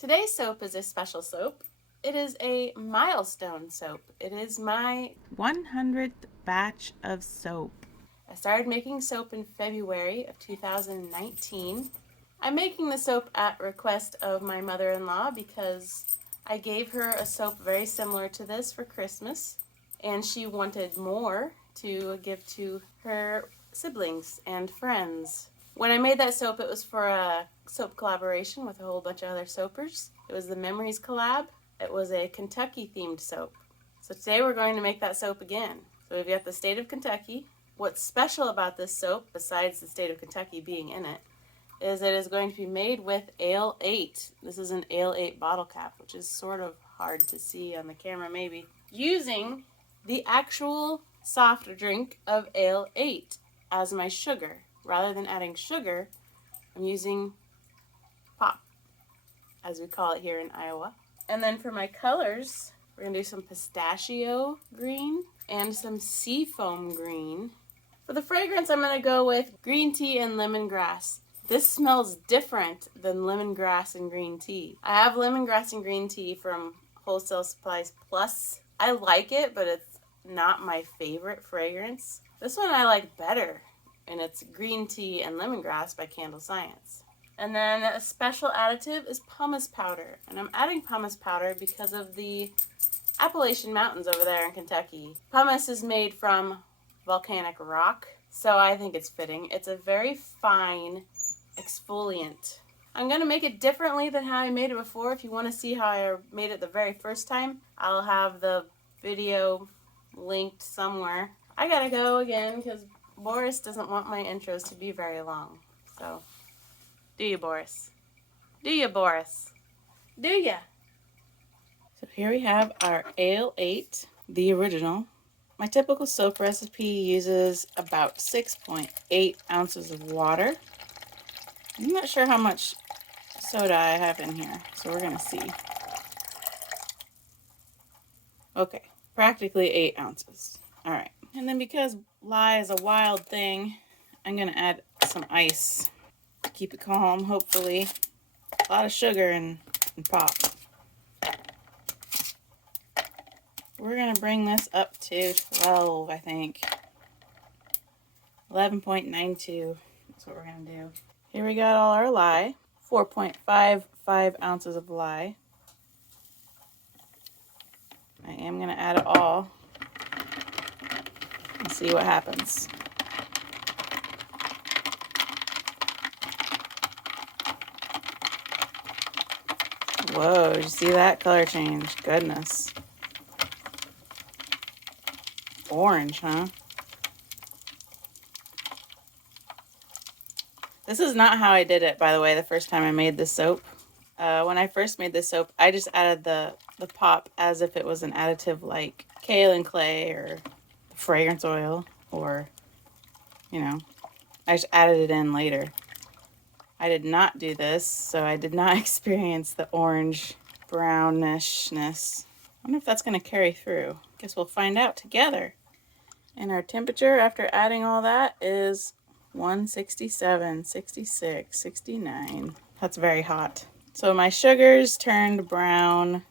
Today's soap is a special soap. It is a milestone soap. It is my 100th batch of soap. I started making soap in February of 2019. I'm making the soap at request of my mother-in-law because I gave her a soap very similar to this for Christmas, and she wanted more to give to her siblings and friends. When I made that soap, it was for a soap collaboration with a whole bunch of other soapers. It was the Memories collab. It was a Kentucky themed soap. So today we're going to make that soap again. So we've got the state of Kentucky. What's special about this soap, besides the state of Kentucky being in it, is it is going to be made with Ale8. This is an Ale8 bottle cap, which is sort of hard to see on the camera maybe. Using the actual soft drink of Ale8 as my sugar. Rather than adding sugar, I'm using pop, as we call it here in Iowa. And then for my colors, we're going to do some pistachio green and some seafoam green. For the fragrance, I'm going to go with green tea and lemongrass. This smells different than lemongrass and green tea. I have lemongrass and green tea from Wholesale Supplies Plus. I like it, but it's not my favorite fragrance. This one I like better, and it's green tea and lemongrass by Candle Science. And then a special additive is pumice powder. And I'm adding pumice powder because of the Appalachian Mountains over there in Kentucky. Pumice is made from volcanic rock, so I think it's fitting. It's a very fine exfoliant. I'm going to make it differently than how I made it before. If you want to see how I made it the very first time, I'll have the video linked somewhere. I gotta go again because Boris doesn't want my intros to be very long. So, do you, Boris? Do you, Boris? Do ya? So here we have our Ale8, the original. My typical soap recipe uses about 6.8 ounces of water. I'm not sure how much soda I have in here, so we're gonna see. Okay, practically 8 ounces. All right, and then because lye is a wild thing, I'm gonna add some ice to keep it calm, hopefully. A lot of sugar and pop. We're gonna bring this up to 12, I think. 11.92, that's what we're gonna do. Here we got all our lye, 4.55 ounces of lye. I am gonna add it all and see what happens. Whoa, did you see that color change? Goodness. Orange, huh? This is not how I did it, by the way, the first time I made this soap. When I first made this soap, I just added the pop as if it was an additive like kaolin clay or fragrance oil, or, you know, I just added it in later. I did not do this, so I did not experience the orange brownishness. I wonder if that's going to carry through. Guess we'll find out together. And our temperature after adding all that is 167, 66, 69. That's very hot. So my sugars turned brown.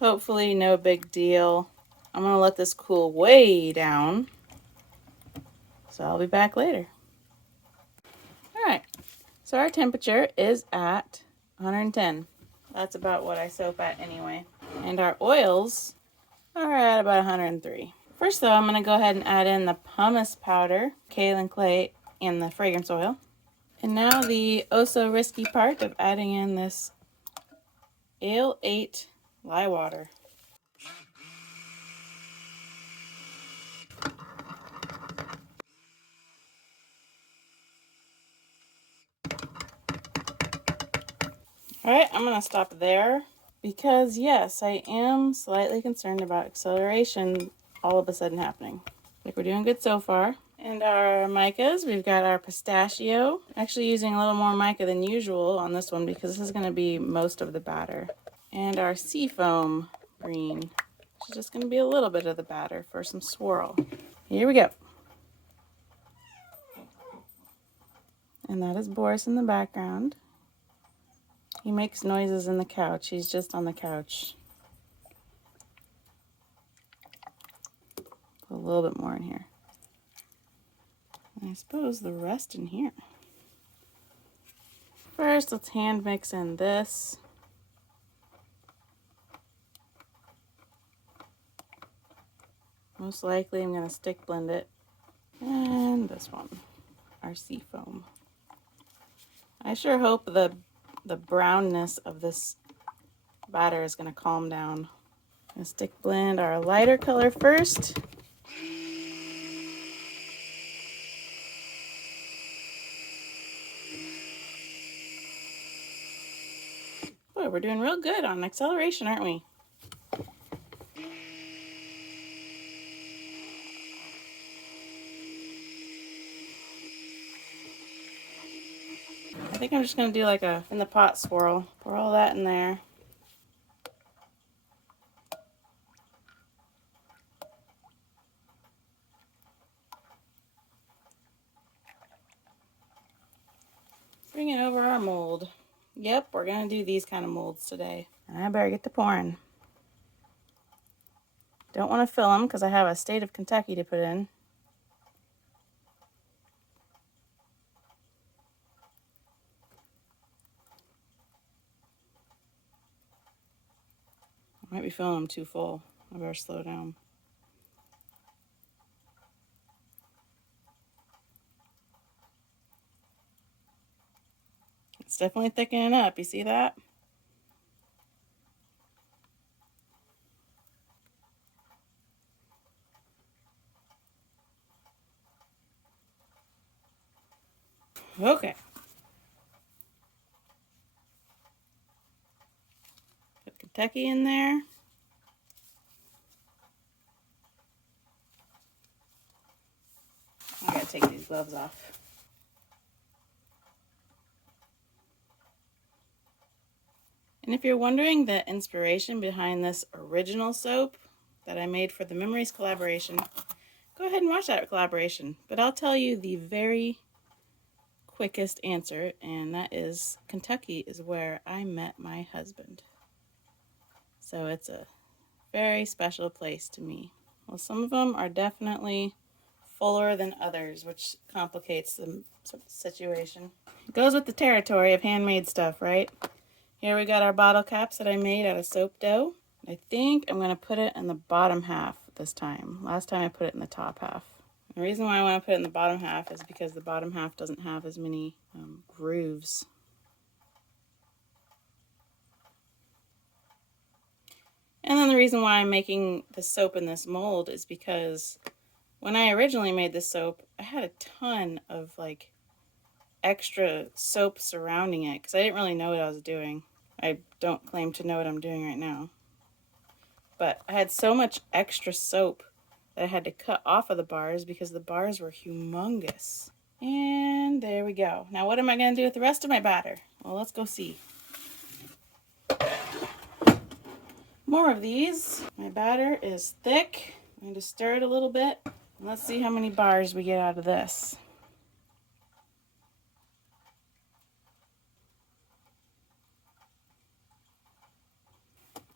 Hopefully no big deal. I'm going to let this cool way down. So I'll be back later. All right. So our temperature is at 110. That's about what I soap at anyway. And our oils are at about 103. First though, I'm going to go ahead and add in the pumice powder, kaolin clay, and the fragrance oil. And now the oh so risky part of adding in this Ale8 lye water. Alright, I'm going to stop there because yes, I am slightly concerned about acceleration all of a sudden happening. I think we're doing good so far. And our micas, we've got our pistachio. Actually using a little more mica than usual on this one because this is going to be most of the batter. And our seafoam green, which is just going to be a little bit of the batter for some swirl. Here we go. And that is Boris in the background. He makes noises in the couch. He's just on the couch. Put a little bit more in here. And I suppose the rest in here. First, let's hand mix in this. Most likely I'm going to stick blend it. And this one, our sea foam. I sure hope the brownness of this batter is going to calm down. I'm going to stick blend our lighter color first. Boy, we're doing real good on acceleration, aren't we? I think I'm just going to do like a in the pot swirl. Pour all that in there. Bring it over our mold. Yep, we're going to do these kind of molds today. And I better get to pouring. Don't want to fill them because I have a State of Kentucky to put in. I might be filling them too full. I better slow down. It's definitely thickening up. You see that? Okay. Put Kentucky in there. I gotta take these gloves off. And if you're wondering the inspiration behind this original soap that I made for the Memories collaboration, go ahead and watch that collaboration. But I'll tell you the very quickest answer, and that is Kentucky is where I met my husband. So it's a very special place to me. Well, some of them are definitely fuller than others, which complicates the situation. It goes with the territory of handmade stuff, right? Here we got our bottle caps that I made out of soap dough. I think I'm going to put it in the bottom half this time. Last time I put it in the top half. The reason why I want to put it in the bottom half is because the bottom half doesn't have as many grooves. And then the reason why I'm making the soap in this mold is because when I originally made this soap, I had a ton of like extra soap surrounding it because I didn't really know what I was doing. I don't claim to know what I'm doing right now. But I had so much extra soap that I had to cut off of the bars because the bars were humongous. And there we go. Now what am I going to do with the rest of my batter? Well, let's go see. More of these. My batter is thick. I'm going to stir it a little bit. Let's see how many bars we get out of this.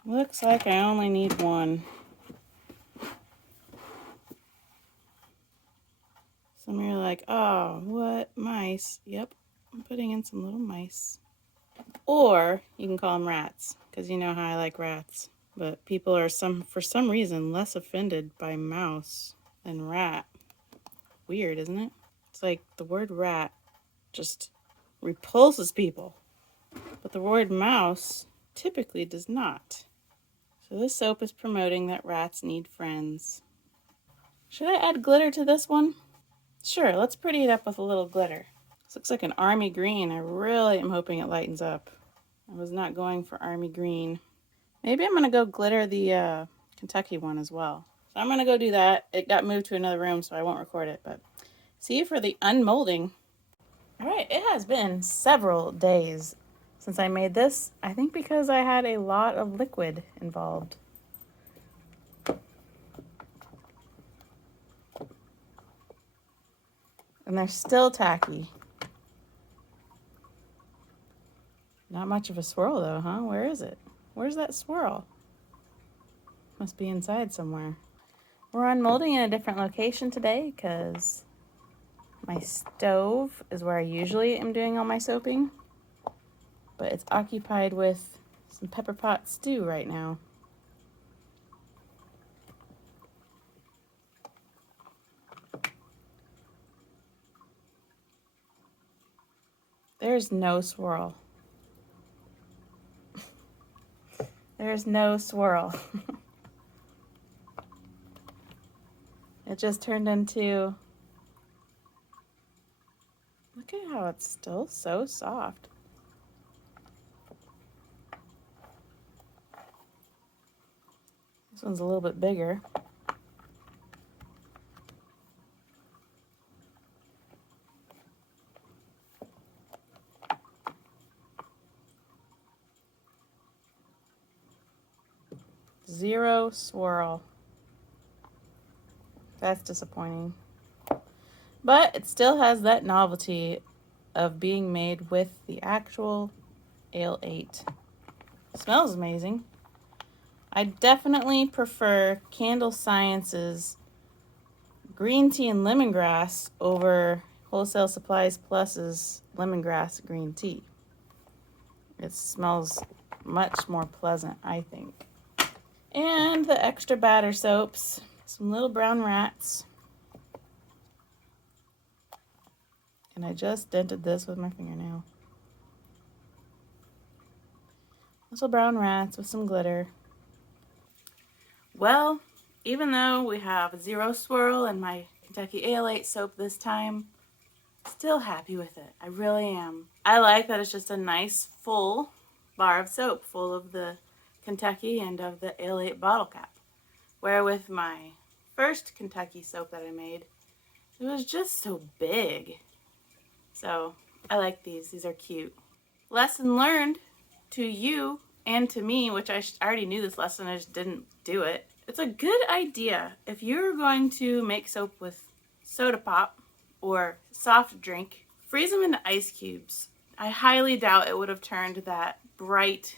Looks like I only need one. Some of you are like, oh, what? Mice? Yep, I'm putting in some little mice. Or you can call them rats, because you know how I like rats. But people are for some reason less offended by mouse than rat. Weird, isn't it? It's like the word rat just repulses people. But the word mouse typically does not. So this soap is promoting that rats need friends. Should I add glitter to this one? Sure, let's pretty it up with a little glitter. This looks like an army green. I really am hoping it lightens up. I was not going for army green. Maybe I'm going to go glitter the Kentucky one as well. So I'm going to go do that. It got moved to another room, so I won't record it. But see you for the unmolding. All right, it has been several days since I made this. I think because I had a lot of liquid involved. And they're still tacky. Not much of a swirl though, huh? Where is it? Where's that swirl? Must be inside somewhere. We're unmolding in a different location today because my stove is where I usually am doing all my soaping, but it's occupied with some pepper pot stew right now. There's no swirl. There's no swirl. It just turned into... Look at how it's still so soft. This one's a little bit bigger. Zero swirl. That's disappointing. But it still has that novelty of being made with the actual Ale8. Smells amazing. I definitely prefer Candle Science's green tea and lemongrass over Wholesale Supplies Plus's lemongrass green tea. It smells much more pleasant, I think. And the extra batter soaps, some little brown rats. And I just dented this with my fingernail. Little brown rats with some glitter. Well, even though we have zero swirl in my Kentucky Ale8 soap this time, still happy with it. I really am. I like that it's just a nice full bar of soap, full of the Kentucky and of the Ale8 bottle cap. Where with my first Kentucky soap that I made, it was just so big. So I like these. These are cute. Lesson learned to you and to me, which I already knew this lesson, I just didn't do it. It's a good idea if you're going to make soap with soda pop or soft drink, freeze them into ice cubes. I highly doubt it would have turned that bright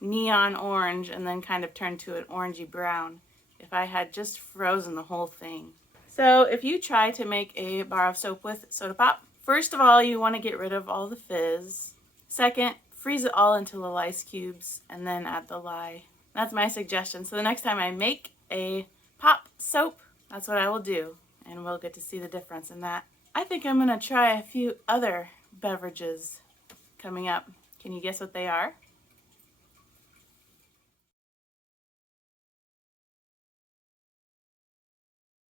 neon orange and then kind of turned to an orangey brown if I had just frozen the whole thing. So if you try to make a bar of soap with soda pop, first of all, you want to get rid of all the fizz. Second, freeze it all into little ice cubes and then add the lye. That's my suggestion. So the next time I make a pop soap, that's what I will do. And we'll get to see the difference in that. I think I'm going to try a few other beverages coming up. Can you guess what they are?